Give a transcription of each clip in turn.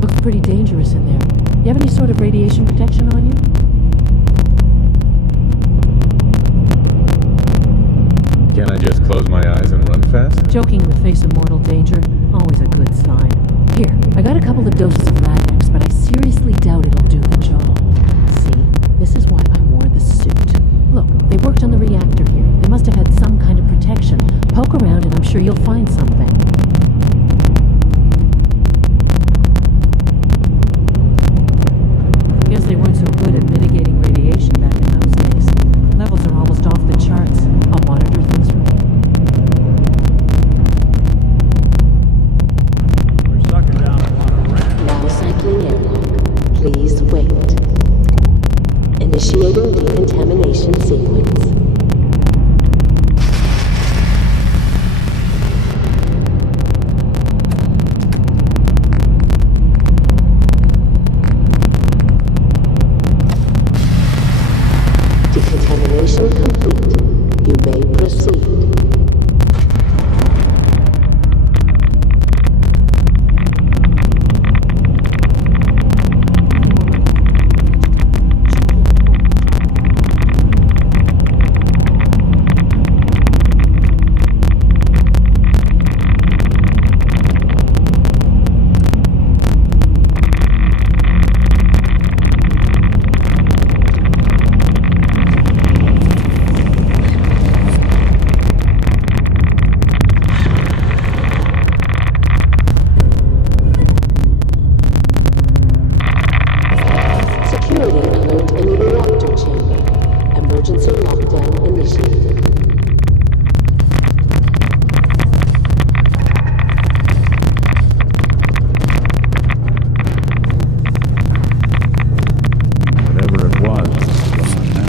Looks pretty dangerous in there. You have any sort of radiation protection on you? Can't I just close my eyes and run fast? Joking in the face of mortal danger, always a good sign. Here, I got a couple of doses of Latex, but I seriously doubt it'll do the job. See? This is why I wore the suit. Look, they worked on the reactor here. They must have had some kind of protection. Poke around and I'm sure you'll find something. Guess they weren't so good at mitigating radiation back in those days. Levels are almost off the charts. I'll monitor things from here. We're sucking down a lot of rats. Now cycling airlock. Please wait. Initiating decontamination sequence. Decontamination complete. You may proceed. Emergency lockdown initiated. Whatever it was, it's gone now.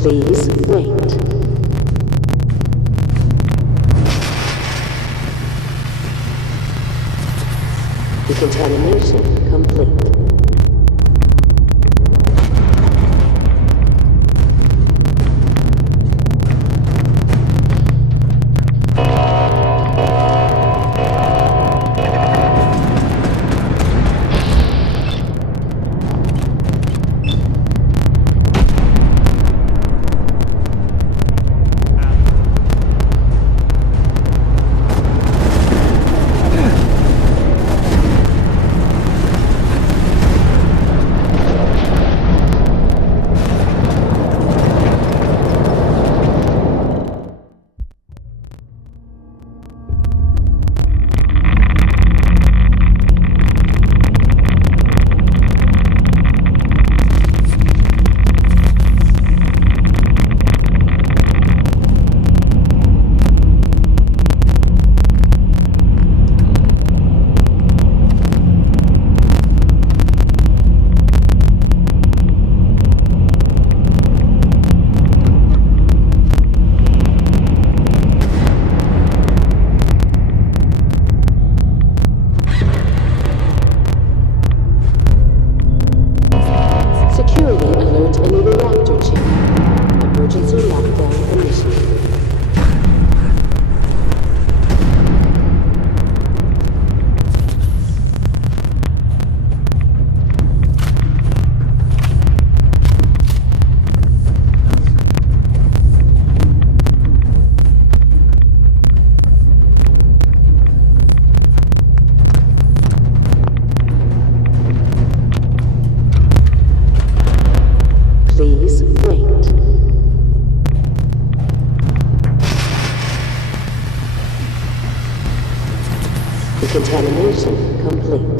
Please wait. Decontamination complete. Emergency lockdown initiated. Please wait. Decontamination complete.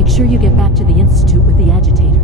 Make sure you get back to the Institute with the agitator.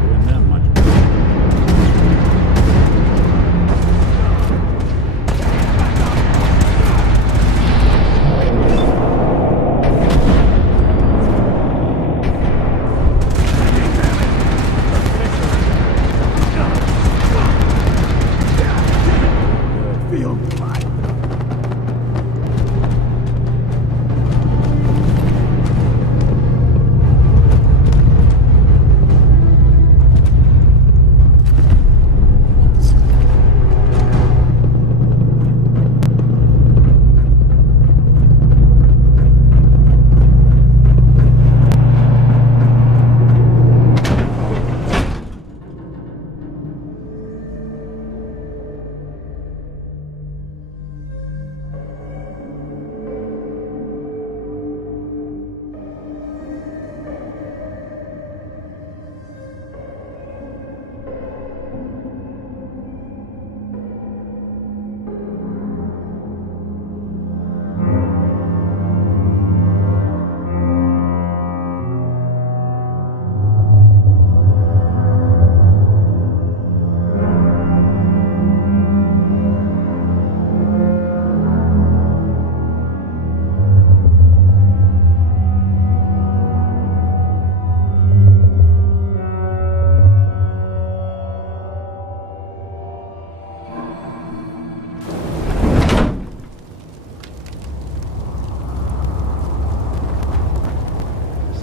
Doing them much better. Feel fine.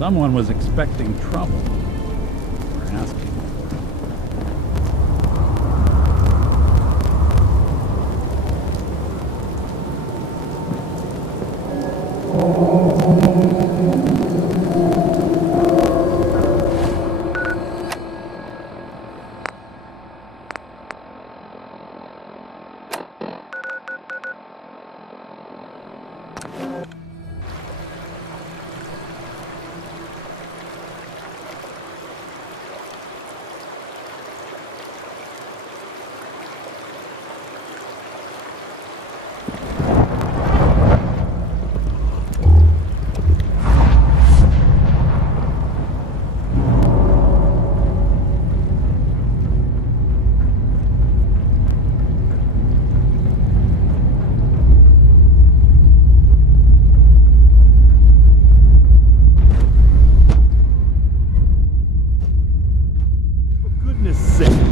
Someone was expecting trouble. Or asking for it.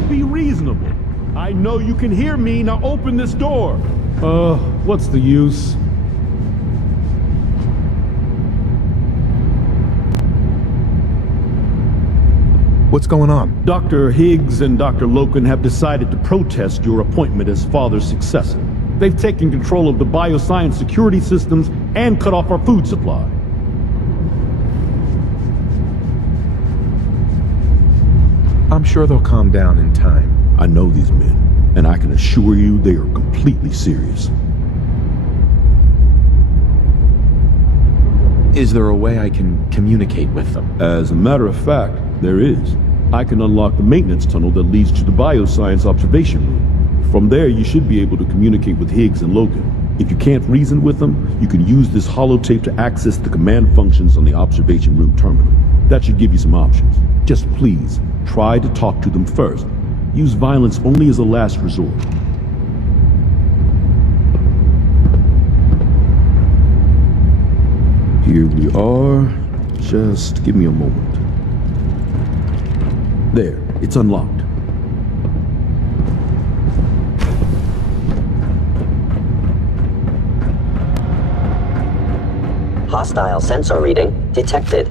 Be reasonable. I know you can hear me. Now open this door. What's the use? What's going on? Dr. Higgs and Dr. Loken have decided to protest your appointment as father's successor. They've taken control of the bioscience security systems and cut off our food supply. I'm sure they'll calm down in time. I know these men, and I can assure you they are completely serious. Is there a way I can communicate with them? As a matter of fact, there is. I can unlock the maintenance tunnel that leads to the bioscience observation room. From there, you should be able to communicate with Higgs and Logan. If you can't reason with them, you can use this holotape to access the command functions on the observation room terminal. That should give you some options. Just please, try to talk to them first. Use violence only as a last resort. Here we are. Just give me a moment. There, it's unlocked. Hostile sensor reading detected.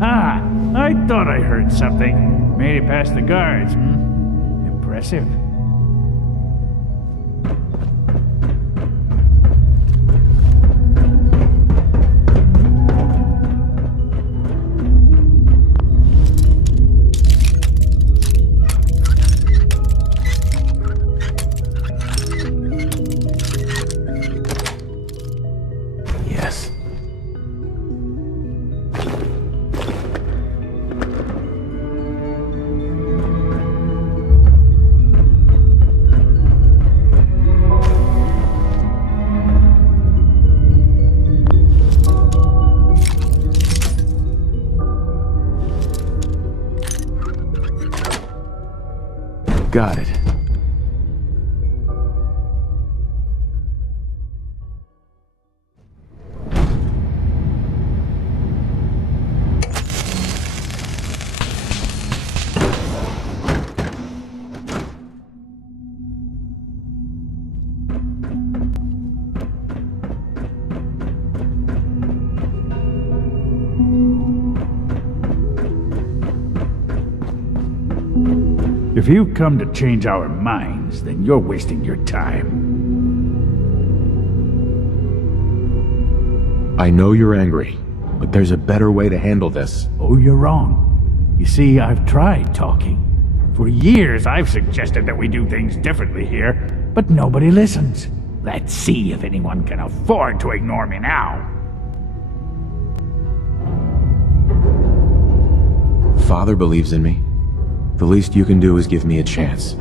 I thought I heard something. Made it past the guards, Impressive. Yes. Got it. If you've come to change our minds, then you're wasting your time. I know you're angry, but there's a better way to handle this. Oh, you're wrong. You see, I've tried talking. For years, I've suggested that we do things differently here, but nobody listens. Let's see if anyone can afford to ignore me now. Father believes in me. The least you can do is give me a chance.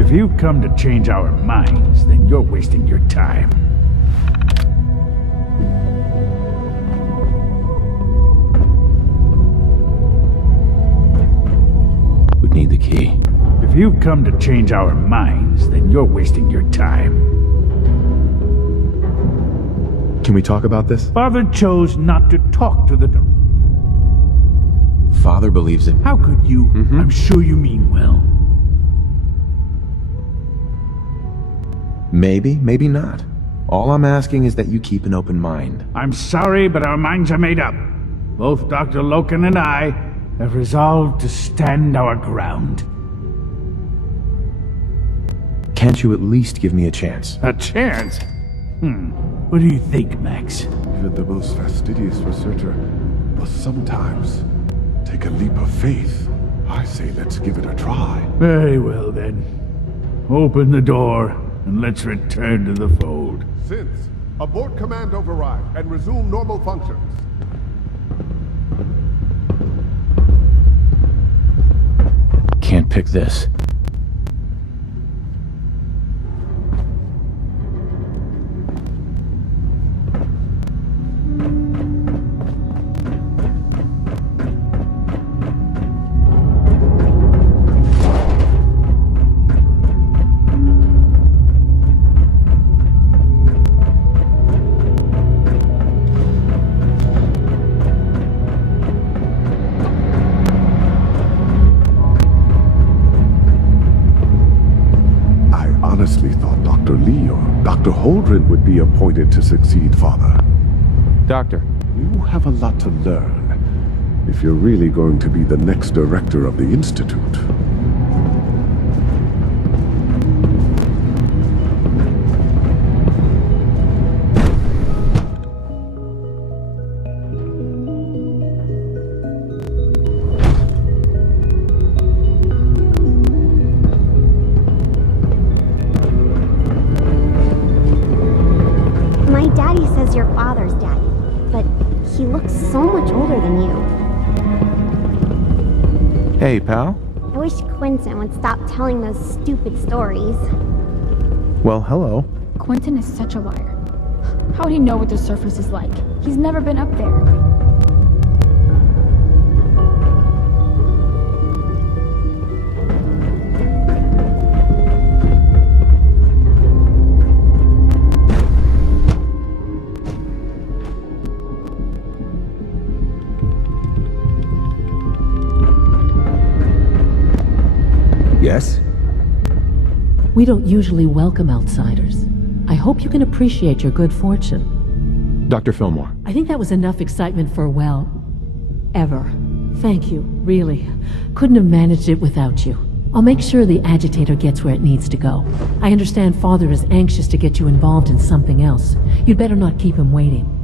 If you've come to change our minds, then you're wasting your time. Would need the key. If you've come to change our minds, then you're wasting your time. Can we talk about this? Father chose not to talk to the... Father believes in... How could you? I'm sure you mean well. Maybe, maybe not. All I'm asking is that you keep an open mind. I'm sorry, but our minds are made up. Both Dr. Loken and I have resolved to stand our ground. Can't you at least give me a chance? A chance? What do you think, Max? Even the most fastidious researcher must sometimes take a leap of faith. I say let's give it a try. Very well, then. Open the door, and let's return to the fold. Since, abort command override and resume normal functions. Can't pick this. Dr. Holdren would be appointed to succeed Father. Doctor. You have a lot to learn if you're really going to be the next director of the Institute. Your father's daddy, but he looks so much older than you. Hey, pal. I wish Quentin would stop telling those stupid stories. Well, hello. Quentin is such a liar. How would he know what the surface is like? He's never been up there. Yes? We don't usually welcome outsiders. I hope you can appreciate your good fortune. Dr. Fillmore. I think that was enough excitement for, well, ever. Thank you, really. Couldn't have managed it without you. I'll make sure the agitator gets where it needs to go. I understand Father is anxious to get you involved in something else. You'd better not keep him waiting.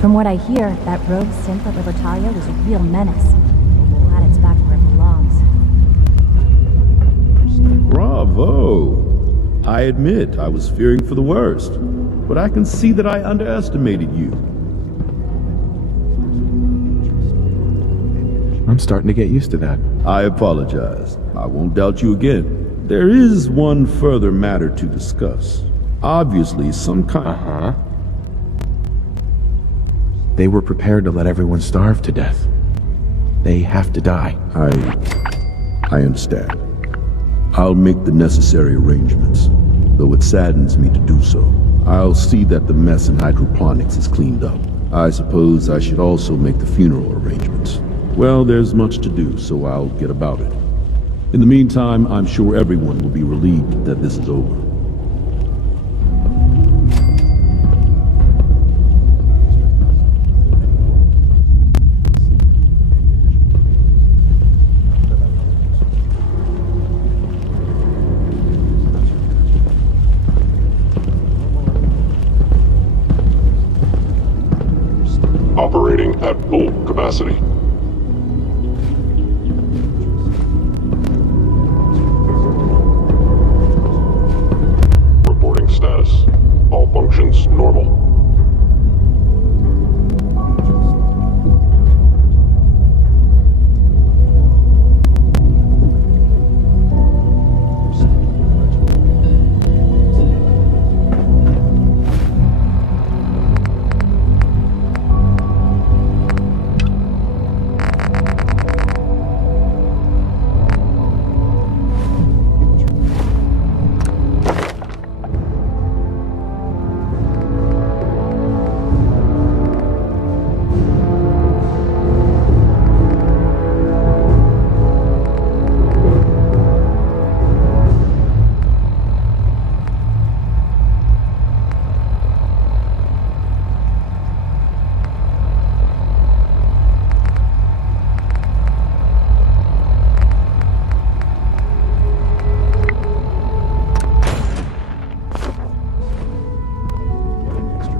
From what I hear, that rogue synth of Libertalia was a real menace. Glad it's back where it belongs. Bravo! I admit I was fearing for the worst, but I can see that I underestimated you. I'm starting to get used to that. I apologize. I won't doubt you again. There is one further matter to discuss. Obviously, some kind... They were prepared to let everyone starve to death. They have to die. I understand. I'll make the necessary arrangements, though it saddens me to do so. I'll see that the mess in hydroponics is cleaned up. I suppose I should also make the funeral arrangements. Well, there's much to do, so I'll get about it. In the meantime, I'm sure everyone will be relieved that this is over. Running at full capacity. Reporting status. All functions normal.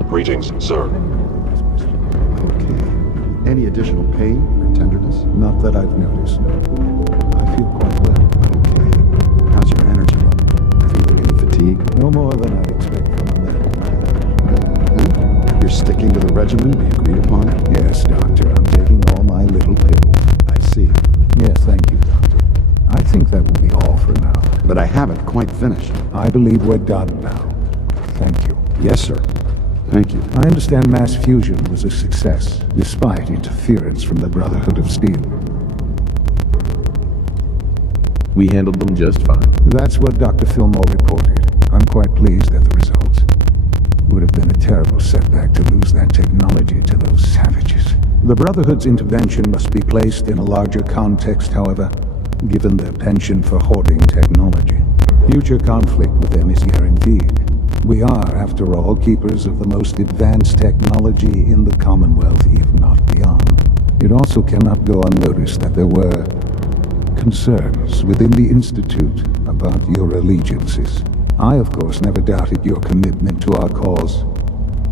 Greetings, sir. Okay. Any additional pain or tenderness? Not that I've noticed. I feel quite well. Okay. How's your energy level? Feeling any fatigue? No more than I'd expect from a medic. You're sticking to the regimen we agreed upon? Yes, Doctor. I'm taking all my little pills. I see. Yes, thank you, Doctor. I think that will be all for now. But I haven't quite finished. I believe we're done now. Thank you. Yes, sir. Thank you. I understand mass fusion was a success, despite interference from the Brotherhood of Steel. We handled them just fine. That's what Dr. Fillmore reported. I'm quite pleased at the results. Would have been a terrible setback to lose that technology to those savages. The Brotherhood's intervention must be placed in a larger context, however, given their penchant for hoarding technology. Future conflict with them is guaranteed. We are, after all, keepers of the most advanced technology in the Commonwealth, if not beyond. It also cannot go unnoticed that there were concerns within the Institute about your allegiances. I, of course, never doubted your commitment to our cause.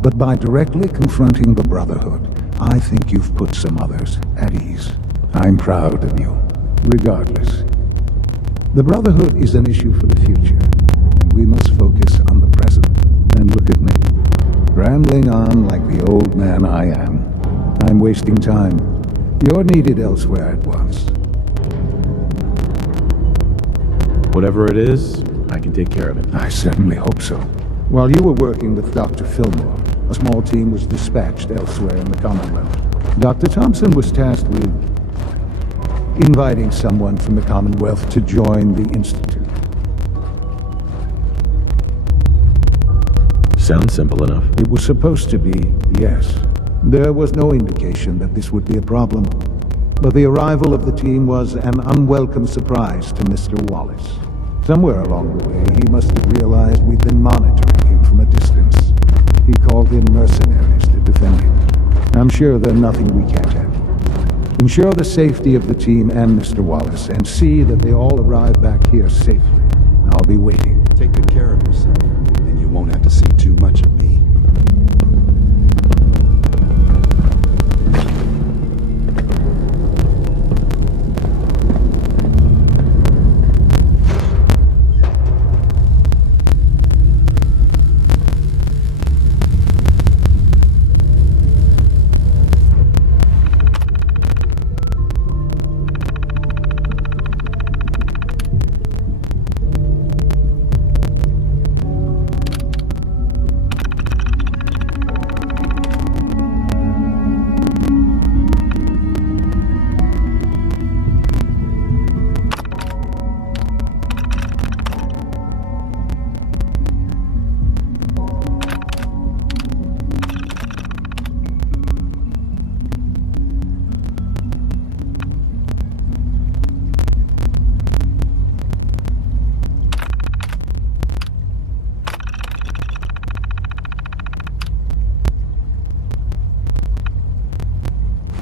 But by directly confronting the Brotherhood, I think you've put some others at ease. I'm proud of you, regardless. The Brotherhood is an issue for the future, and we must focus on the present. And look at me, rambling on like the old man I am. I'm wasting time. You're needed elsewhere at once. Whatever it is, I can take care of it. I certainly hope so. While you were working with Dr. Fillmore, a small team was dispatched elsewhere in the Commonwealth. Dr. Thompson was tasked with inviting someone from the Commonwealth to join the Institute. Sounds simple enough. It was supposed to be, yes. There was no indication that this would be a problem. But the arrival of the team was an unwelcome surprise to Mr. Wallace. Somewhere along the way, he must have realized we'd been monitoring him from a distance. He called in mercenaries to defend him. I'm sure there's nothing we can't handle. Ensure the safety of the team and Mr. Wallace, and see that they all arrive back here safely. I'll be waiting. Take good care of yourself, and you won't have to see too much of me.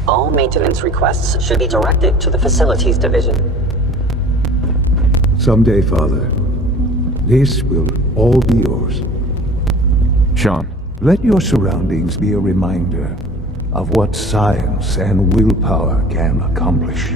All maintenance requests should be directed to the Facilities Division. Someday, Father, this will all be yours. Sean. Let your surroundings be a reminder of what science and willpower can accomplish.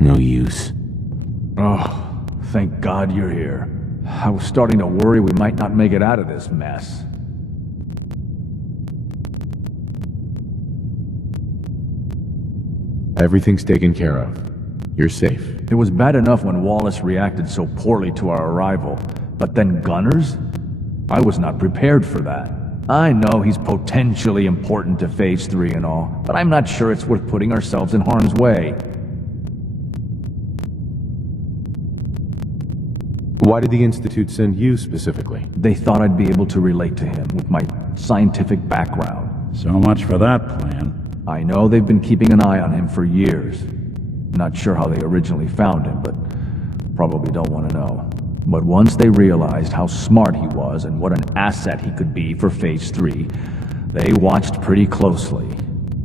No use. Oh, thank God you're here. I was starting to worry we might not make it out of this mess. Everything's taken care of. You're safe. It was bad enough when Wallace reacted so poorly to our arrival, but then Gunners? I was not prepared for that. I know he's potentially important to Phase 3 and all, but I'm not sure it's worth putting ourselves in harm's way. Why did the Institute send you specifically? They thought I'd be able to relate to him with my scientific background. So much for that plan. I know they've been keeping an eye on him for years. Not sure how they originally found him, but probably don't want to know. But once they realized how smart he was and what an asset he could be for Phase 3, they watched pretty closely.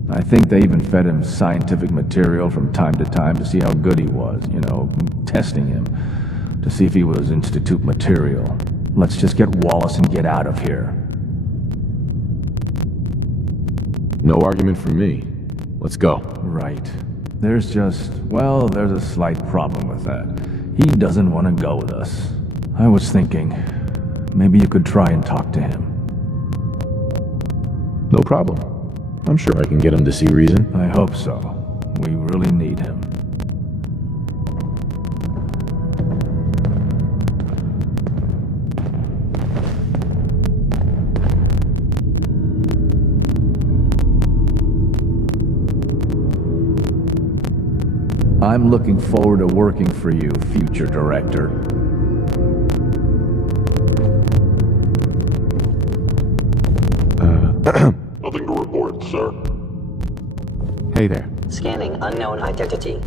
I think they even fed him scientific material from time to time to see how good he was, testing him. To see if he was Institute material. Let's just get Wallace and get out of here. No argument from me. Let's go. Right. There's a slight problem with that. He doesn't want to go with us. I was thinking, maybe you could try and talk to him. No problem. I'm sure I can get him to see reason. I hope so. We really need him. I'm looking forward to working for you, future director. sir. Hey there. Scanning unknown identity.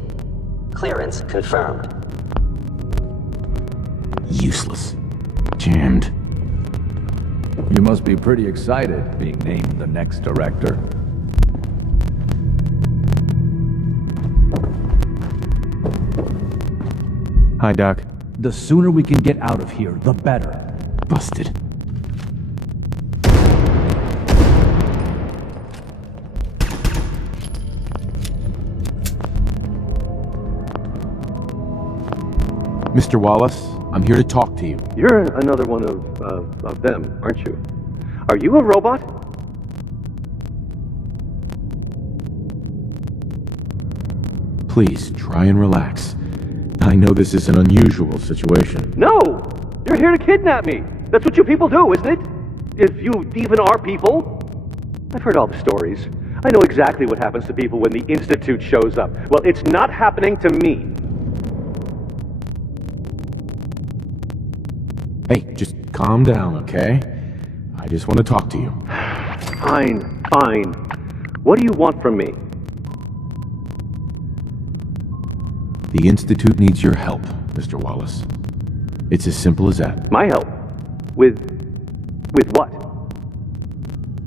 Clearance confirmed. Useless. Jammed. You must be pretty excited being named the next director. Hi, Doc. The sooner we can get out of here, the better. Busted. Mr. Wallace, I'm here to talk to you. You're another one of them, aren't you? Are you a robot? Please, try and relax. I know this is an unusual situation. No! You're here to kidnap me! That's what you people do, isn't it? If you even are people. I've heard all the stories. I know exactly what happens to people when the Institute shows up. Well, it's not happening to me. Hey, just calm down, okay? I just want to talk to you. Fine, fine. What do you want from me? The Institute needs your help, Mr. Wallace. It's as simple as that. My help? With what?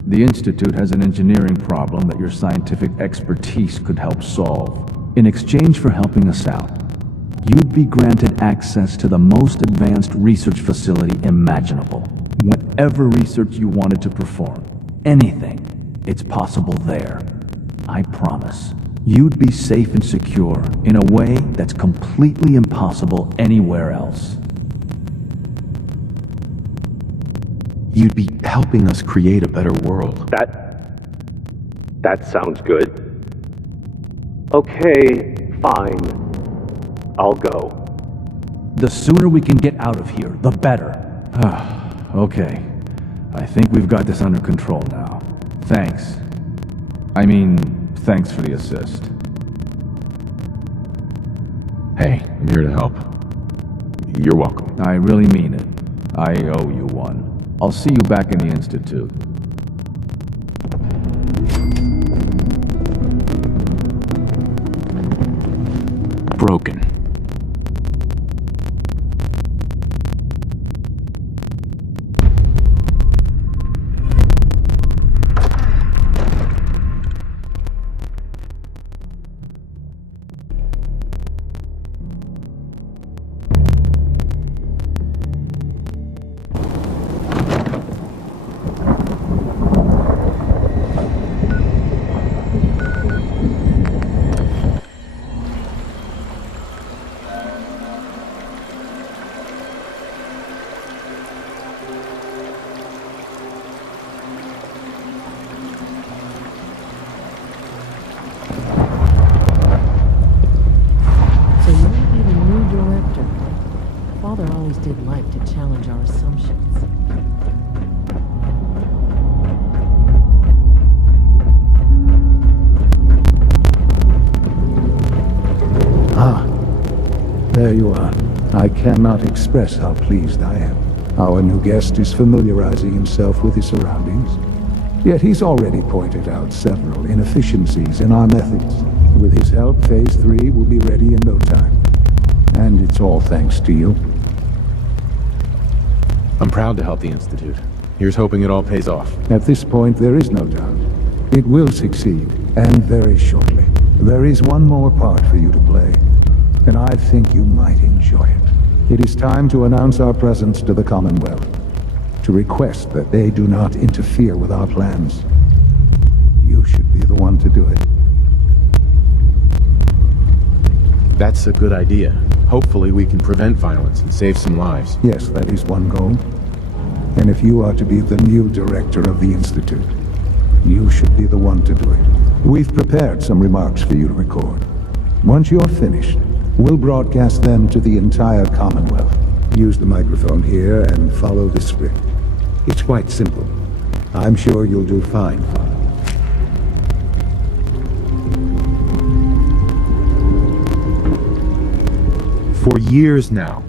The Institute has an engineering problem that your scientific expertise could help solve. In exchange for helping us out, you'd be granted access to the most advanced research facility imaginable. Whatever research you wanted to perform, anything, it's possible there. I promise. You'd be safe and secure in a way that's completely impossible anywhere else. You'd be helping us create a better world. That sounds good. Okay, fine. I'll go. The sooner we can get out of here, the better. Okay. I think we've got this under control now. Thanks. Thanks for the assist. Hey, I'm here to help. You're welcome. I really mean it. I owe you one. I'll see you back in the Institute. Broken. Father always did like to challenge our assumptions. Ah, there you are. I cannot express how pleased I am. Our new guest is familiarizing himself with his surroundings. Yet he's already pointed out several inefficiencies in our methods. With his help, Phase 3 will be ready in no time. And it's all thanks to you. I'm proud to help the Institute. Here's hoping it all pays off. At this point, there is no doubt. It will succeed, and very shortly. There is one more part for you to play, and I think you might enjoy it. It is time to announce our presence to the Commonwealth, to request that they do not interfere with our plans. You should be the one to do it. That's a good idea. Hopefully we can prevent violence and save some lives. Yes, that is one goal. And if you are to be the new director of the Institute, you should be the one to do it. We've prepared some remarks for you to record. Once you're finished, we'll broadcast them to the entire Commonwealth. Use the microphone here and follow the script. It's quite simple. I'm sure you'll do fine, Father. For years now,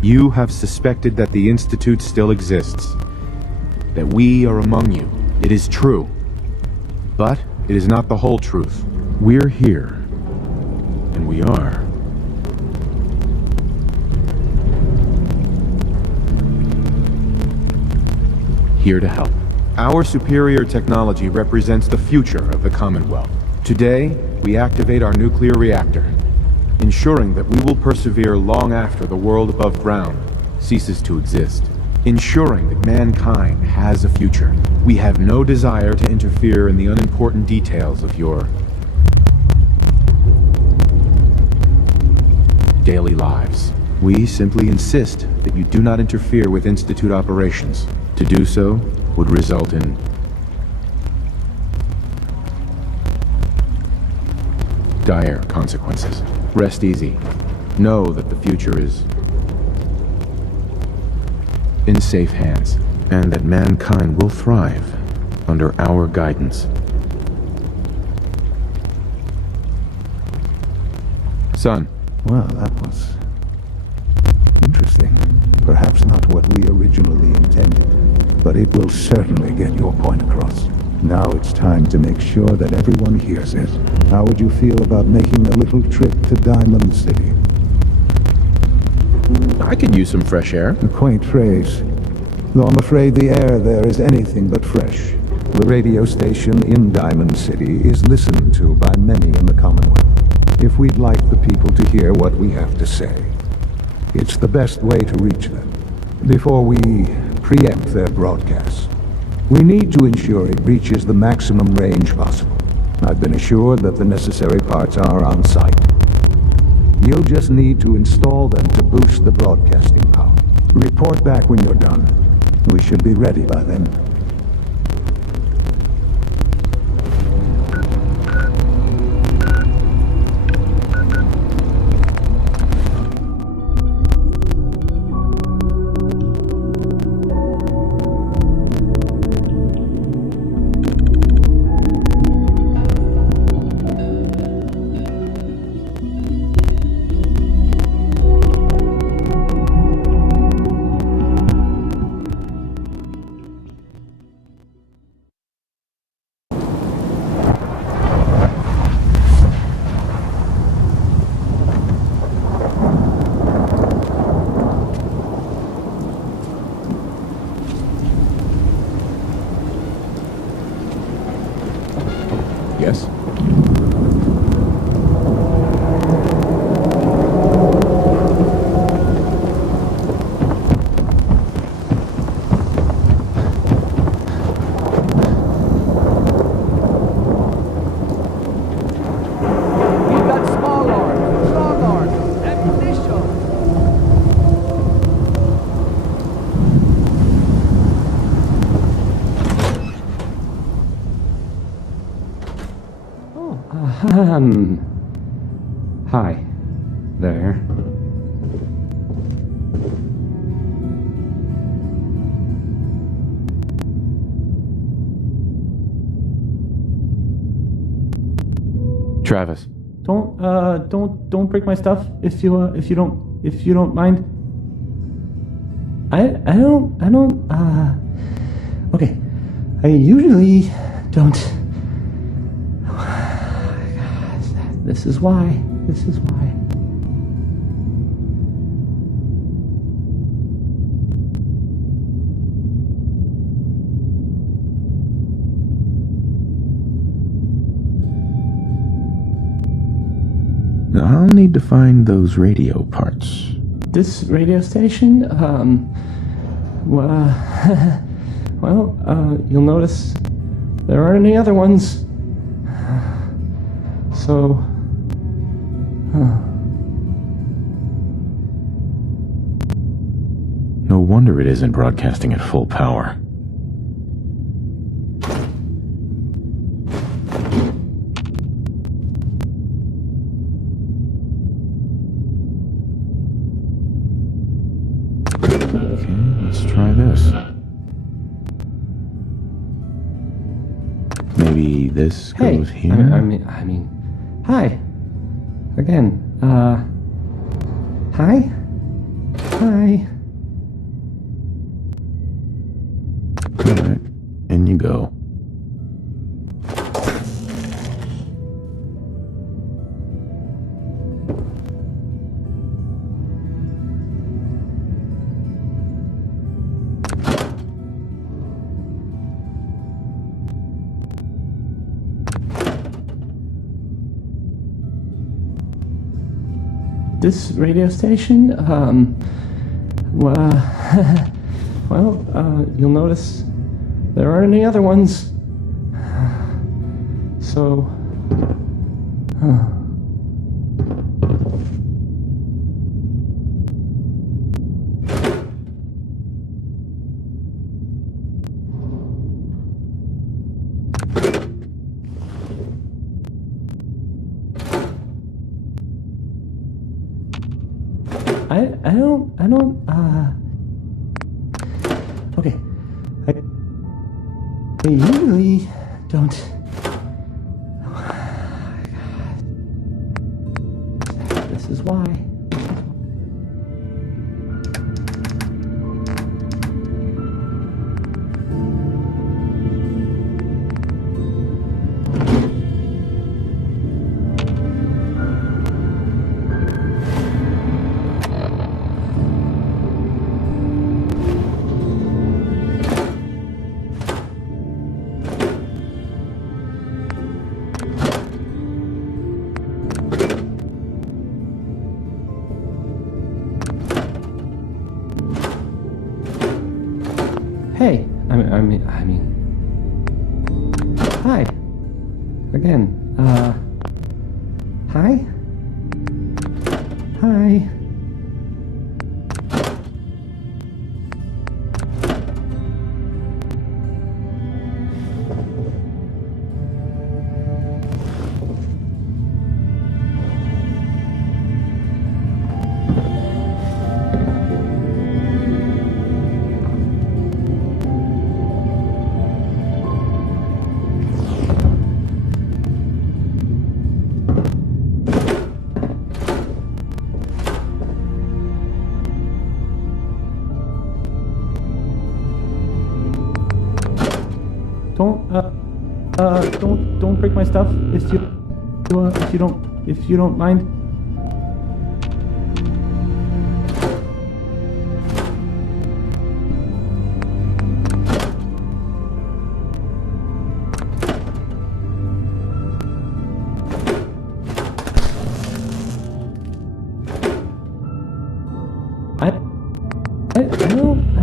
you have suspected that the Institute still exists. That we are among you. It is true. But it is not the whole truth. We're here. And we are. Here to help. Our superior technology represents the future of the Commonwealth. Today, we activate our nuclear reactor, ensuring that we will persevere long after the world above ground ceases to exist. Ensuring that mankind has a future. We have no desire to interfere in the unimportant details of your daily lives. We simply insist that you do not interfere with Institute operations. To do so would result in dire consequences. Rest easy. Know that the future is in safe hands, and that mankind will thrive under our guidance. Son. Well, that was interesting. Perhaps not what we originally intended, but it will certainly get your point across. Now it's time to make sure that everyone hears it. How would you feel about making a little trip to Diamond City? I could use some fresh air. A quaint phrase, though I'm afraid the air there is anything but fresh. The radio station in Diamond City is listened to by many in the Commonwealth. If we'd like the people to hear what we have to say, it's the best way to reach them. Before we preempt their broadcasts, we need to ensure it reaches the maximum range possible. I've been assured that the necessary parts are on site. You'll just need to install them to boost the broadcasting power. Report back when you're done. We should be ready by then. Yes? Hi there. Travis. Don't break my stuff if you don't mind. Okay. I usually don't. This is why. I'll need to find those radio parts. This radio station, you'll notice there aren't any other ones. So, No wonder it isn't broadcasting at full power. Okay, let's try this. Maybe this goes here? I mean, hi. Again, hi? Hi. Alright, in you go. this radio station, you'll notice there aren't any other ones. So, I don't, okay. I usually don't. This is why. Hey, I mean, hi. Again, hi? Hi. Don't break my stuff if you don't mind. I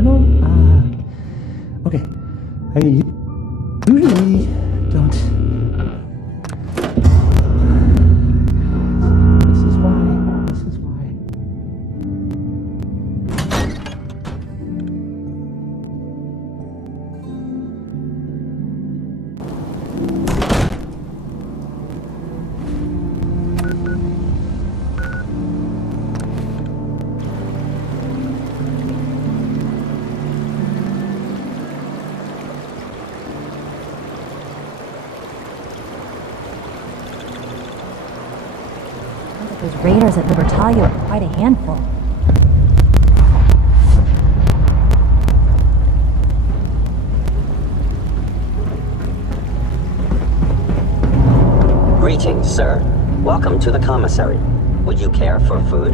don't, okay. I usually don't. This is why. Those raiders at Libertalia are quite a handful. Greetings, sir. Welcome to the commissary. Would you care for food?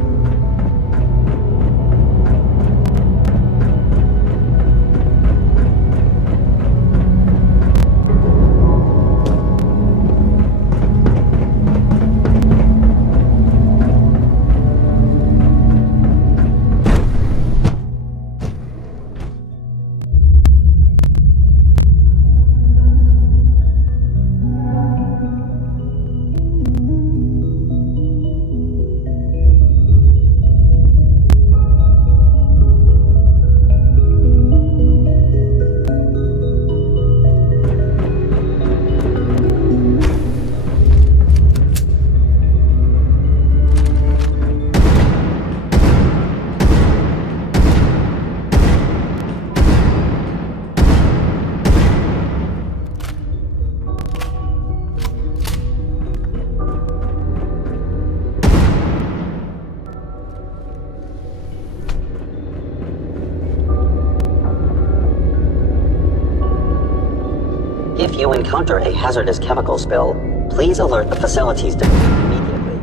If you encounter a hazardous chemical spill, please alert the facilities division immediately.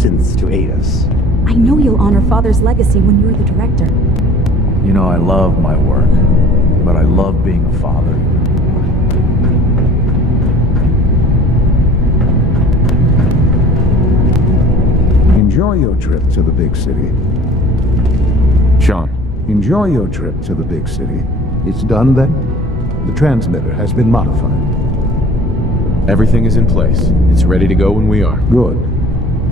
synths to aid us. I know you'll honor Father's legacy when you're the director. You know, I love my work, but I love being a father. Enjoy your trip to the big city. Sean. Enjoy your trip to the big city. It's done then? The transmitter has been modified. Everything is in place. It's ready to go when we are. Good.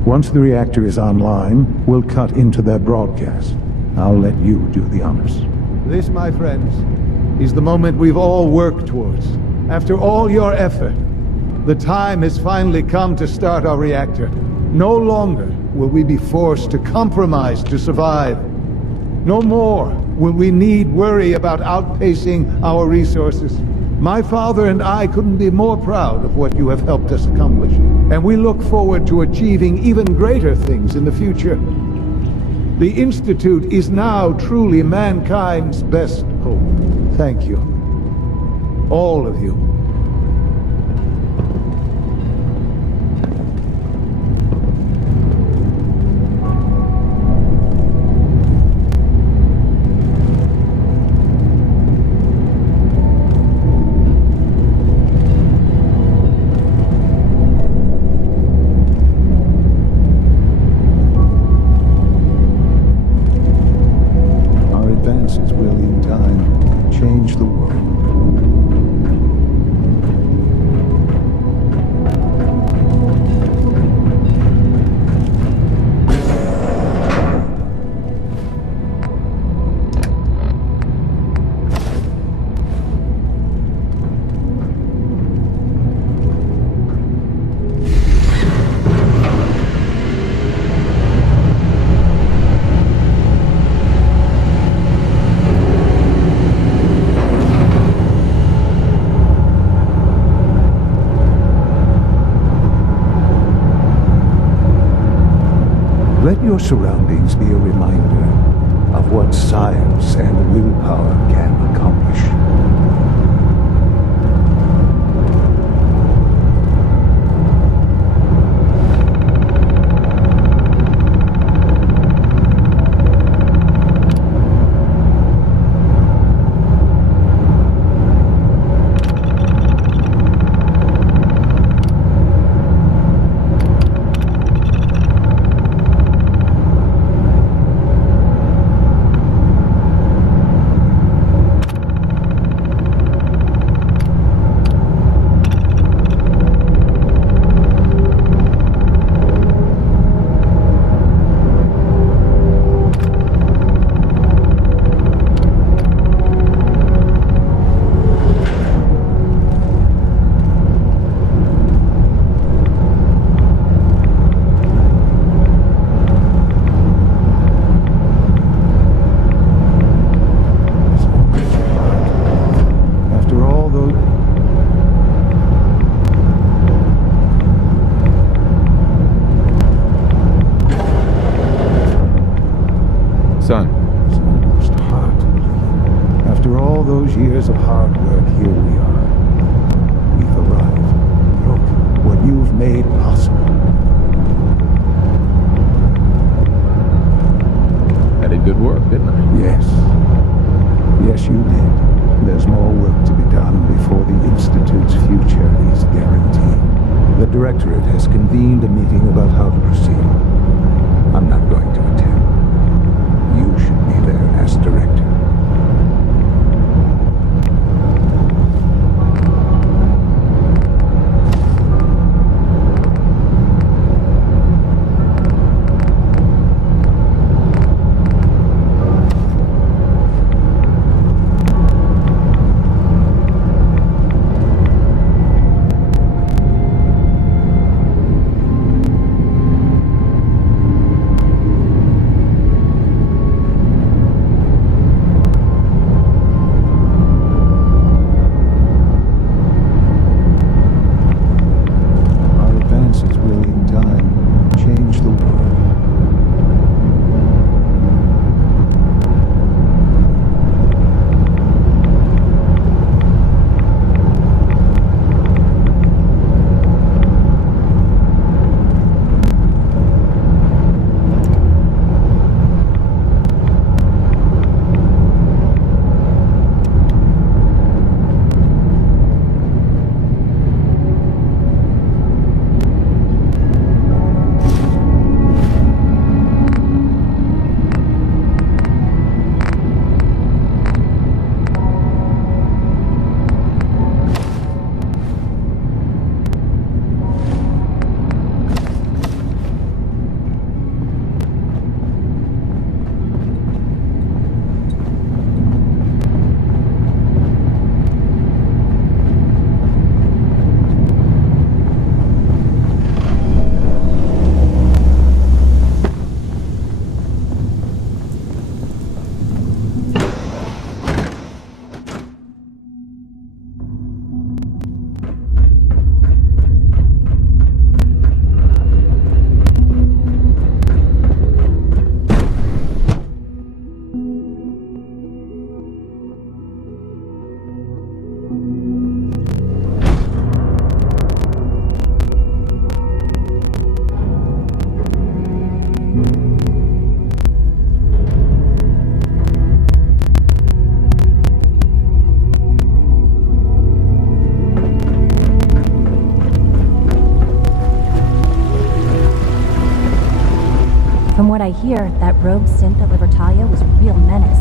Once the reactor is online, we'll cut into their broadcast. I'll let you do the honors. This, my friends, is the moment we've all worked towards. After all your effort, the time has finally come to start our reactor. No longer will we be forced to compromise to survive. No more will we need worry about outpacing our resources. My father and I couldn't be more proud of what you have helped us accomplish, and we look forward to achieving even greater things in the future. The Institute is now truly mankind's best hope. Thank you. All of you. Will in time change the world. Let your surroundings be a reminder of what science and willpower can accomplish. Son. It's almost hard to believe. After all those years of hard work, here we are. We've arrived. Look what you've made possible. I did good work, didn't I? Yes. Yes, you did. There's more work to be done before the Institute's future is guaranteed. The Directorate has convened a meeting about how to proceed. I'm not going to attend. You should be there as Director. that rogue synth at Libertalia was a real menace.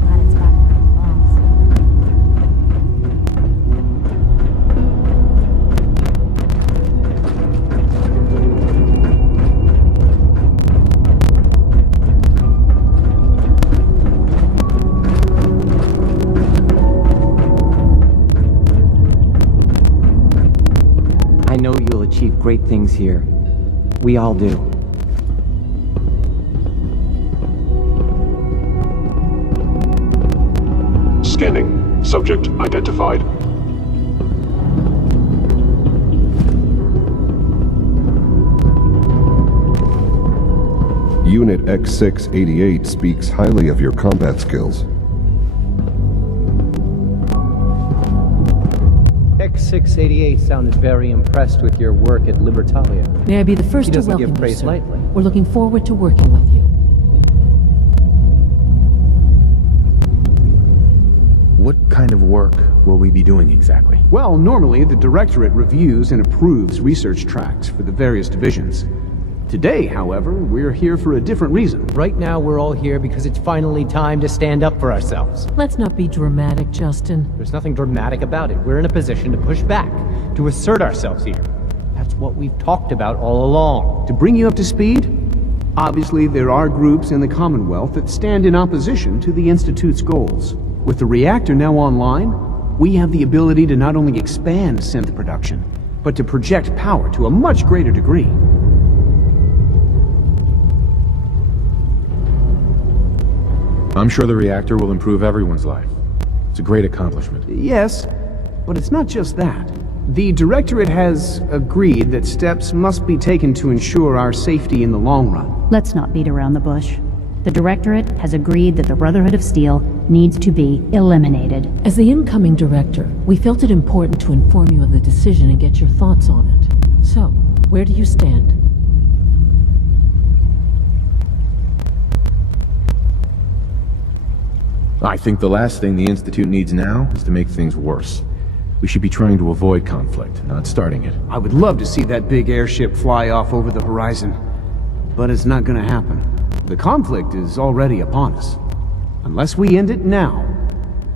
Glad it's back where it belongs. I know you'll achieve great things here. We all do. Scanning. Subject identified. Unit X688 speaks highly of your combat skills. X688 sounded very impressed with your work at Libertalia. May I be the first He to doesn't welcome give you, praise sir. lightly. We're looking forward to working with you. What kind of work will we be doing exactly? Well, normally the Directorate reviews and approves research tracks for the various divisions. Today, however, we're here for a different reason. Right now, we're all here because it's finally time to stand up for ourselves. Let's not be dramatic, Justin. There's nothing dramatic about it. We're in a position to push back, to assert ourselves here. That's what we've talked about all along. To bring you up to speed, obviously there are groups in the Commonwealth that stand in opposition to the Institute's goals. With the reactor now online, we have the ability to not only expand synth production, but to project power to a much greater degree. I'm sure the reactor will improve everyone's life. It's a great accomplishment. Yes, but it's not just that. The Directorate has agreed that steps must be taken to ensure our safety in the long run. Let's not beat around the bush. The Directorate has agreed that the Brotherhood of Steel needs to be eliminated. As the incoming director, we felt it important to inform you of the decision and get your thoughts on it. So, where do you stand? I think the last thing the Institute needs now is to make things worse. We should be trying to avoid conflict, not starting it. I would love to see that big airship fly off over the horizon, but it's not gonna happen. The conflict is already upon us. Unless we end it now,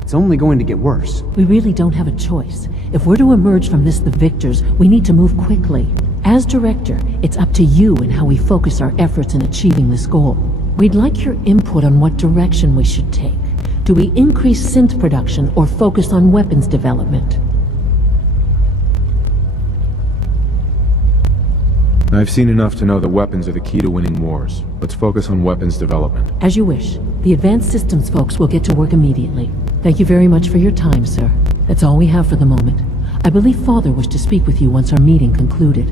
it's only going to get worse. We really don't have a choice. If we're to emerge from this the victors, we need to move quickly. As director, it's up to you and how we focus our efforts in achieving this goal. We'd like your input on what direction we should take. Do we increase synth production or focus on weapons development? I've seen enough to know that weapons are the key to winning wars. Let's focus on weapons development. As you wish. The advanced systems folks will get to work immediately. Thank you very much for your time, sir. That's all we have for the moment. I believe Father wished to speak with you once our meeting concluded.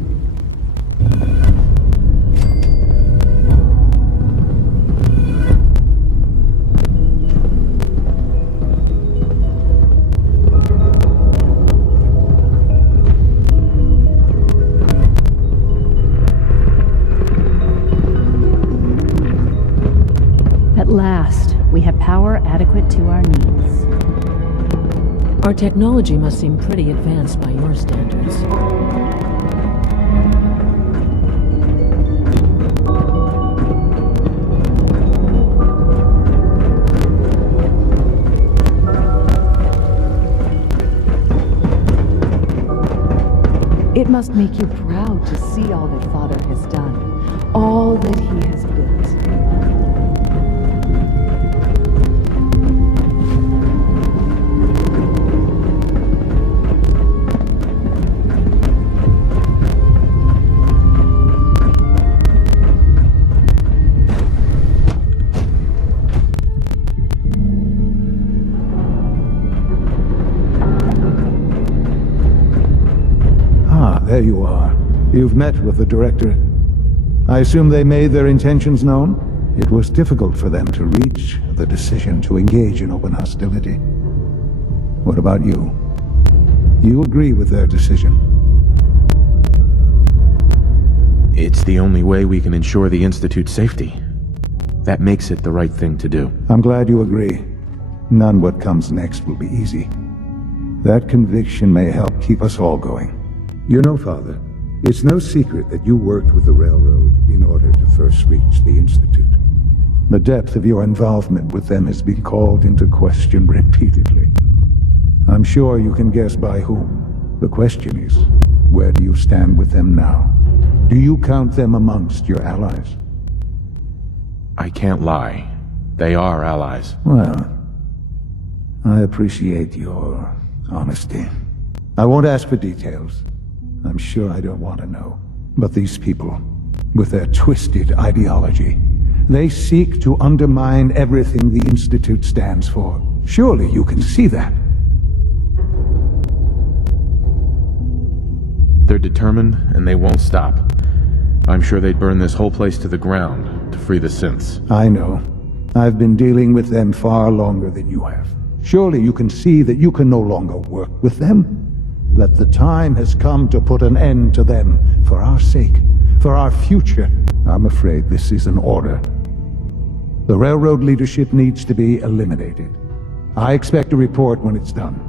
At last, we have power adequate to our needs. Our technology must seem pretty advanced by your standards. It must make you proud to see all that Father has done, all that he has built. There you are. You've met with the Directorate. I assume they made their intentions known? It was difficult for them to reach the decision to engage in open hostility. What about you? You agree with their decision? It's the only way we can ensure the Institute's safety. That makes it the right thing to do. I'm glad you agree. None what comes next will be easy. That conviction may help keep us all going. You know, Father, it's no secret that you worked with the Railroad in order to first reach the Institute. The depth of your involvement with them has been called into question repeatedly. I'm sure you can guess by whom. The question is, where do you stand with them now? Do you count them amongst your allies? I can't lie. They are allies. Well, I appreciate your honesty. I won't ask for details. I'm sure I don't want to know. But these people, with their twisted ideology, they seek to undermine everything the Institute stands for. Surely you can see that. They're determined, and they won't stop. I'm sure they'd burn this whole place to the ground to free the synths. I know. I've been dealing with them far longer than you have. Surely you can see that you can no longer work with them. That the time has come to put an end to them, for our sake, for our future. I'm afraid this is an order. The railroad leadership needs to be eliminated. I expect a report when it's done.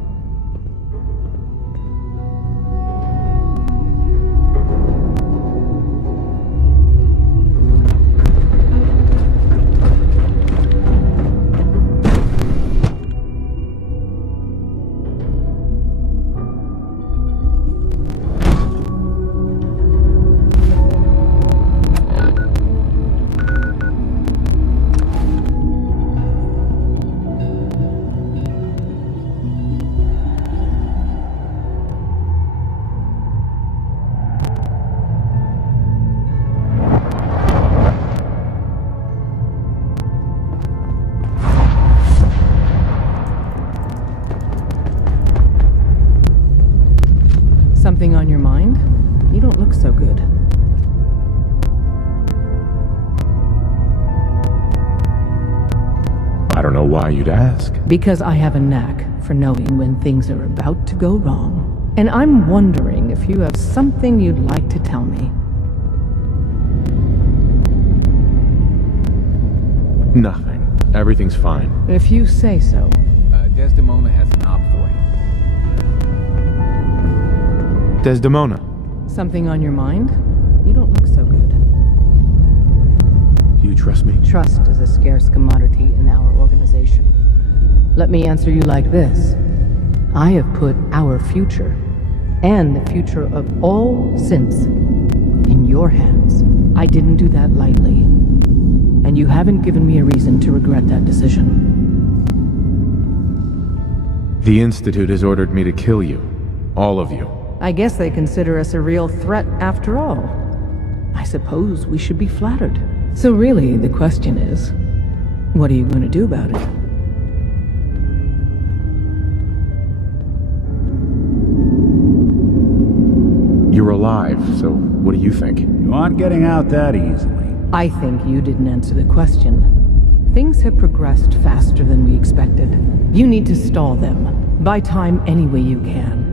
Something on your mind? You don't look so good. I don't know why you'd ask. Because I have a knack for knowing when things are about to go wrong. And I'm wondering if you have something you'd like to tell me. Nothing. Everything's fine. If you say so. Desdemona has an op for you. Desdemona. Something on your mind? You don't look so good. Do you trust me? Trust is a scarce commodity in our organization. Let me answer you like this. I have put our future, and the future of all synths, in your hands. I didn't do that lightly. And you haven't given me a reason to regret that decision. The Institute has ordered me to kill you. All of you. I guess they consider us a real threat after all. I suppose we should be flattered. So really, the question is, what are you going to do about it? You're alive, so what do you think? You aren't getting out that easily. I think you didn't answer the question. Things have progressed faster than we expected. You need to stall them. Buy time any way you can.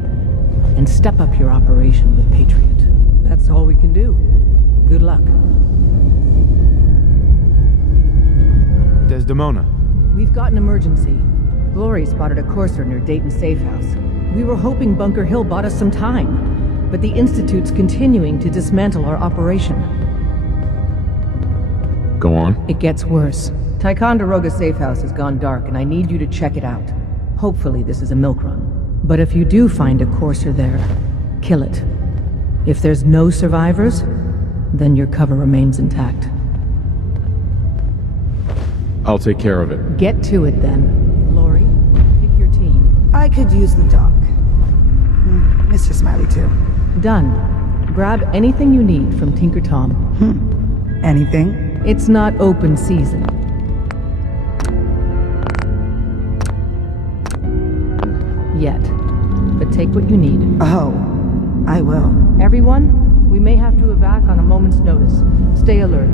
And step up your operation with Patriot. That's all we can do. Good luck. Desdemona. We've got an emergency. Glory spotted a courser near Dayton Safe House. We were hoping Bunker Hill bought us some time, but the Institute's continuing to dismantle our operation. Go on. It gets worse. Ticonderoga Safe House has gone dark, and I need you to check it out. Hopefully this is a milk run. But if you do find a courser there, kill it. If there's no survivors, then your cover remains intact. I'll take care of it. Get to it then. Lori, pick your team. I could use the dock. Mr. Smiley too. Done. Grab anything you need from Tinker Tom. Anything? It's not open season. Yet. But take what you need. Oh, I will. Everyone, we may have to evac on a moment's notice. Stay alert.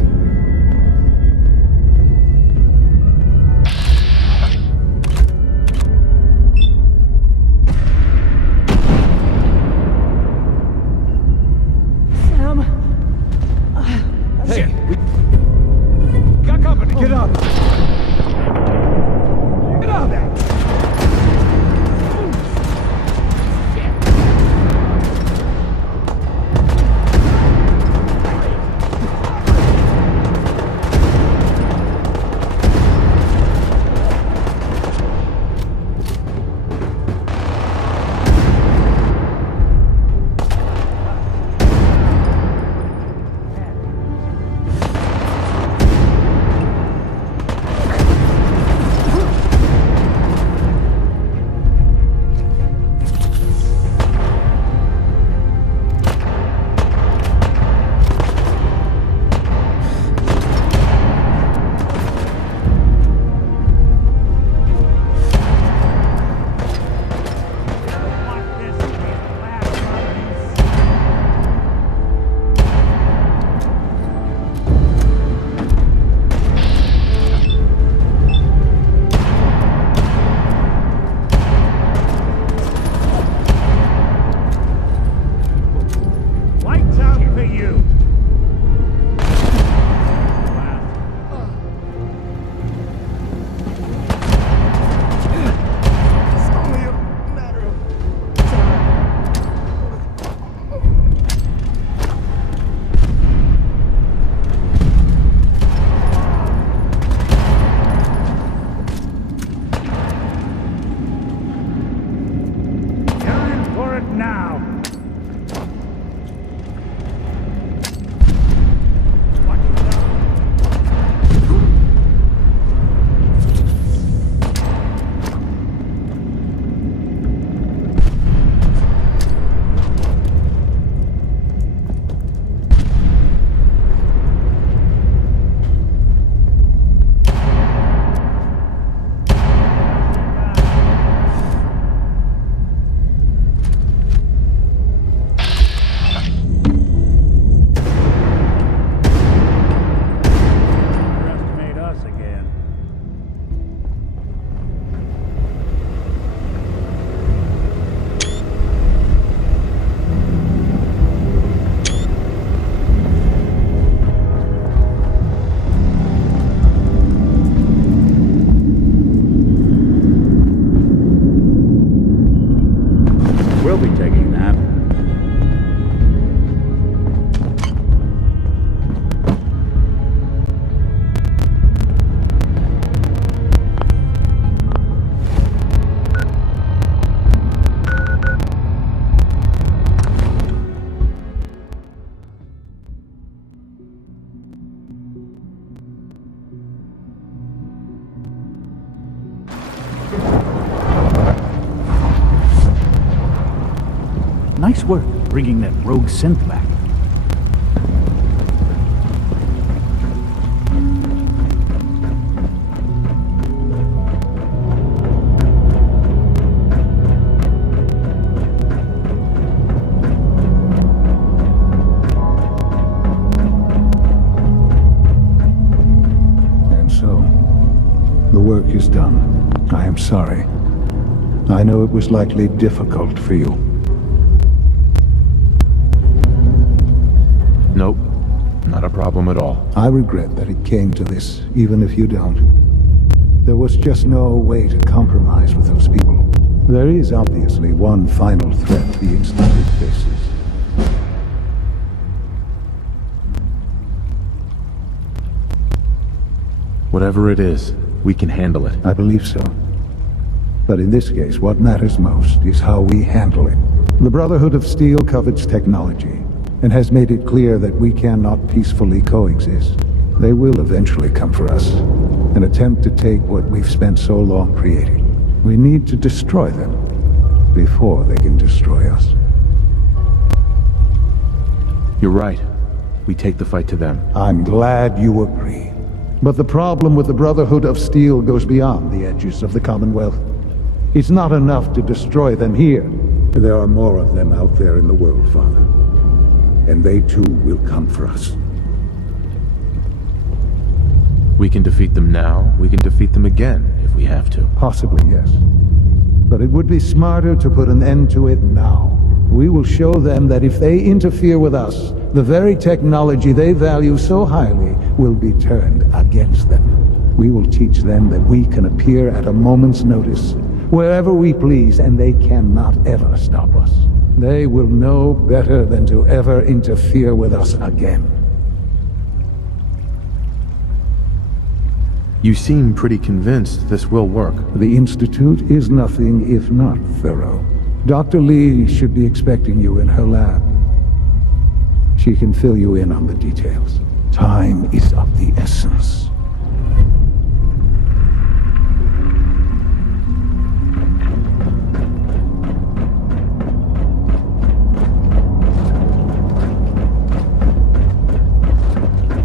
Sam! Hey, we got company. Get up! Get out there! Nice work bringing that rogue synth back. And so, the work is done. I am sorry. I know it was likely difficult for you. Nope. Not a problem at all. I regret that it came to this, even if you don't. There was just no way to compromise with those people. There is obviously one final threat the Institute faces. Whatever it is, we can handle it. I believe so. But in this case, what matters most is how we handle it. The Brotherhood of Steel covets technology, and has made it clear that we cannot peacefully coexist. They will eventually come for us, and attempt to take what we've spent so long creating. We need to destroy them before they can destroy us. You're right. We take the fight to them. I'm glad you agree. But the problem with the Brotherhood of Steel goes beyond the edges of the Commonwealth. It's not enough to destroy them here. There are more of them out there in the world, Father. And they too will come for us. We can defeat them now. We can defeat them again, if we have to. Possibly, yes. But it would be smarter to put an end to it now. We will show them that if they interfere with us, the very technology they value so highly will be turned against them. We will teach them that we can appear at a moment's notice, wherever we please, and they cannot ever stop us. They will know better than to ever interfere with us again. You seem pretty convinced this will work. The Institute is nothing if not thorough. Dr. Lee should be expecting you in her lab. She can fill you in on the details. Time is of the essence.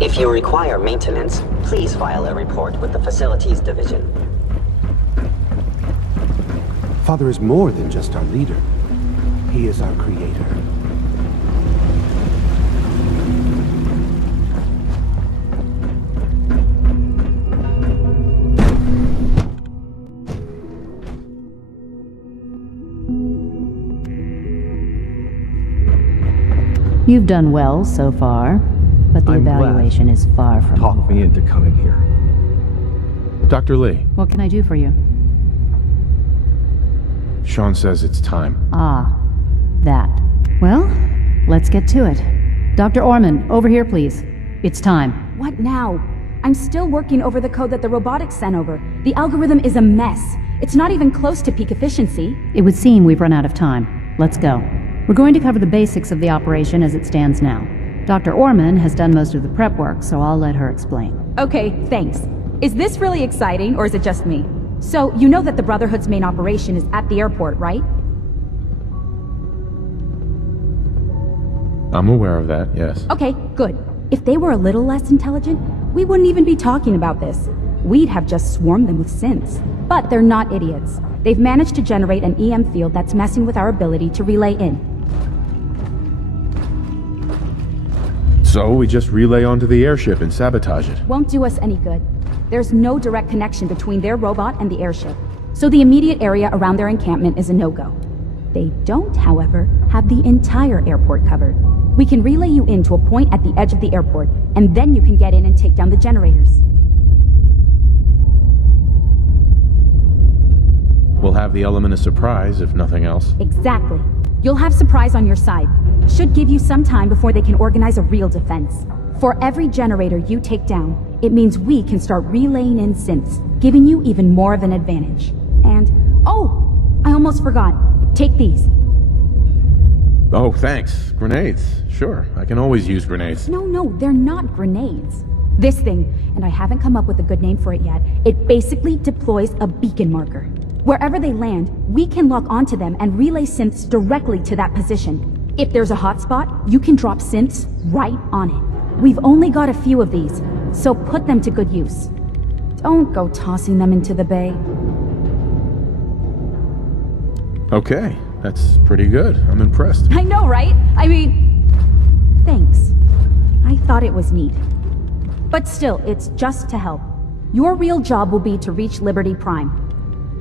If you require maintenance, please file a report with the Facilities Division. Father is more than just our leader. He is our creator. You've done well so far, but the evaluation is far from Talk me into coming here. Dr. Lee, What can I do for you? Sean says it's time. Ah, that. Well, let's get to it. Dr. Orman, over here, please. It's time. What now? I'm still working over the code that the robotics sent over. The algorithm is a mess. It's not even close to peak efficiency. It would seem we've run out of time. Let's go. We're going to cover the basics of the operation as it stands now. Dr. Orman has done most of the prep work, so I'll let her explain. Okay, thanks. Is this really exciting, or is it just me? So, you know that the Brotherhood's main operation is at the airport, right? I'm aware of that, yes. Okay, good. If they were a little less intelligent, we wouldn't even be talking about this. We'd have just swarmed them with synths. But they're not idiots. They've managed to generate an EM field that's messing with our ability to relay in. So we just relay onto the airship and sabotage it. Won't do us any good. There's no direct connection between their robot and the airship, so the immediate area around their encampment is a no-go. They don't, however, have the entire airport covered. We can relay you in to a point at the edge of the airport, and then you can get in and take down the generators. We'll have the element of surprise, if nothing else. Exactly. You'll have surprise on your side. Should give you some time before they can organize a real defense. For every generator you take down, it means we can start relaying in synths, giving you even more of an advantage. And, oh, I almost forgot. Take these. Oh, thanks. Grenades. Sure, I can always use grenades. No, they're not grenades. This thing, and I haven't come up with a good name for it yet, it basically deploys a beacon marker. Wherever they land, we can lock onto them and relay synths directly to that position. If there's a hotspot, you can drop synths right on it. We've only got a few of these, so put them to good use. Don't go tossing them into the bay. Okay, that's pretty good. I'm impressed. I know, right? I mean, thanks. I thought it was neat. But still, it's just to help. Your real job will be to reach Liberty Prime.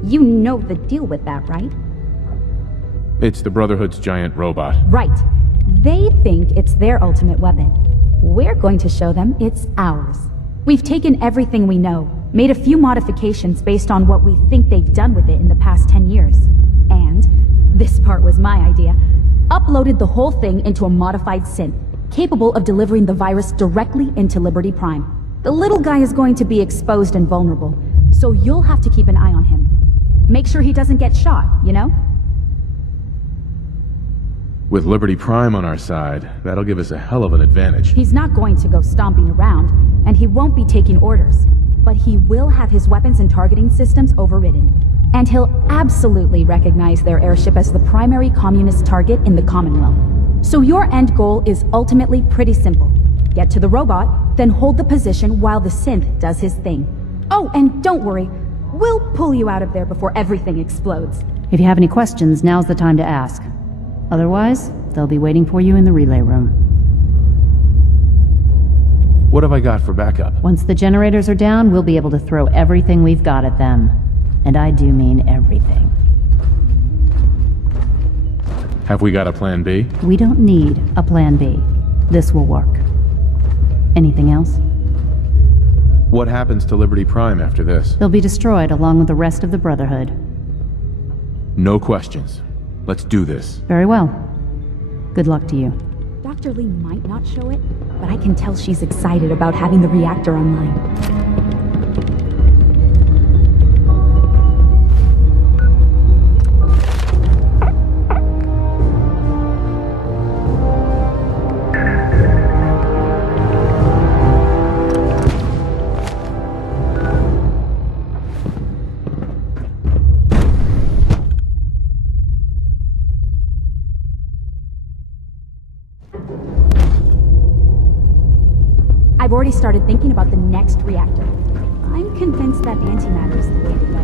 You know the deal with that, right? It's the Brotherhood's giant robot. Right. They think it's their ultimate weapon. We're going to show them it's ours. We've taken everything we know, made a few modifications based on what we think they've done with it in the past 10 years. And, this part was my idea, uploaded the whole thing into a modified synth, capable of delivering the virus directly into Liberty Prime. The little guy is going to be exposed and vulnerable, so you'll have to keep an eye on him. Make sure he doesn't get shot, you know? With Liberty Prime on our side, that'll give us a hell of an advantage. He's not going to go stomping around, and he won't be taking orders. But he will have his weapons and targeting systems overridden. And he'll absolutely recognize their airship as the primary communist target in the Commonwealth. So your end goal is ultimately pretty simple. Get to the robot, then hold the position while the synth does his thing. Oh, and don't worry, we'll pull you out of there before everything explodes. If you have any questions, now's the time to ask. Otherwise, they'll be waiting for you in the relay room. What have I got for backup? Once the generators are down, we'll be able to throw everything we've got at them. And I do mean everything. Have we got a plan B? We don't need a plan B. This will work. Anything else? What happens to Liberty Prime after this? They'll be destroyed along with the rest of the Brotherhood. No questions. Let's do this. Very well. Good luck to you. Dr. Lee might not show it, but I can tell she's excited about having the reactor online. I've already started thinking about the next reactor. I'm convinced that antimatter is the way to go.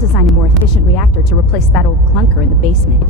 Design a more efficient reactor to replace that old clunker in the basement.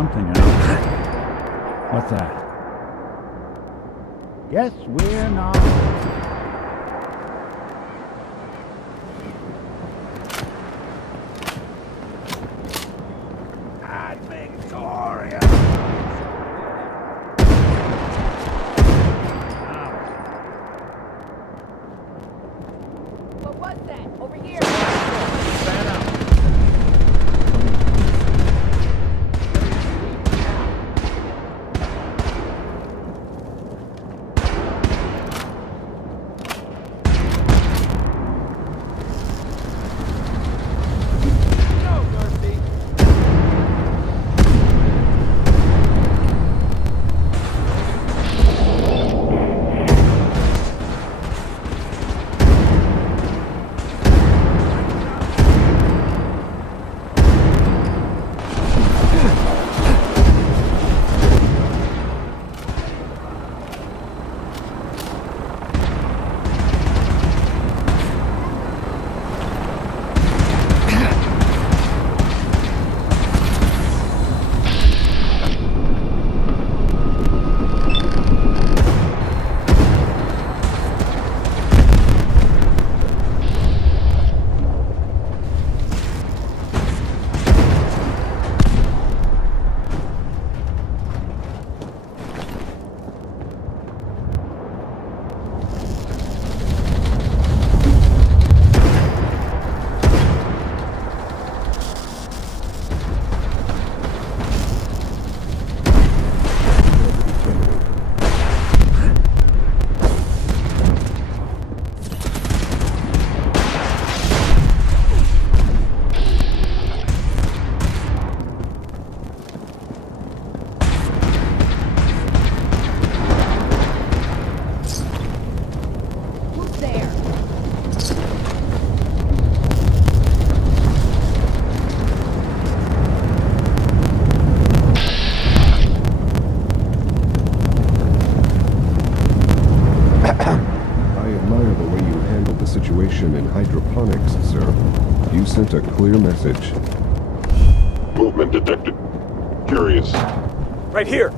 something else. What's that? Yes, we're not. In hydroponics, sir. You sent a clear message. Movement detected. Curious. Right here!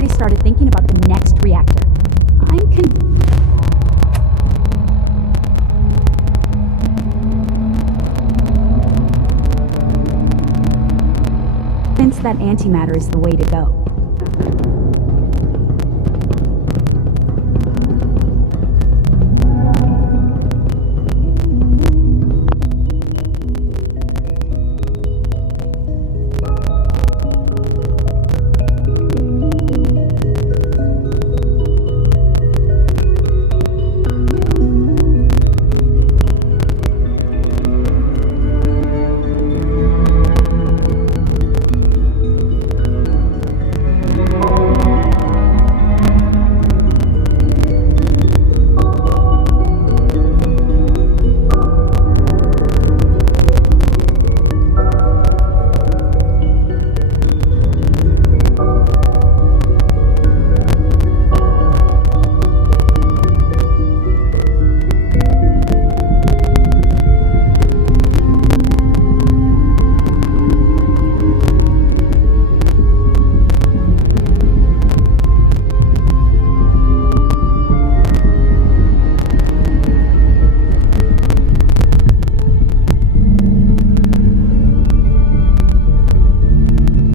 already started thinking about the next reactor. I'm convinced that antimatter is the way to go.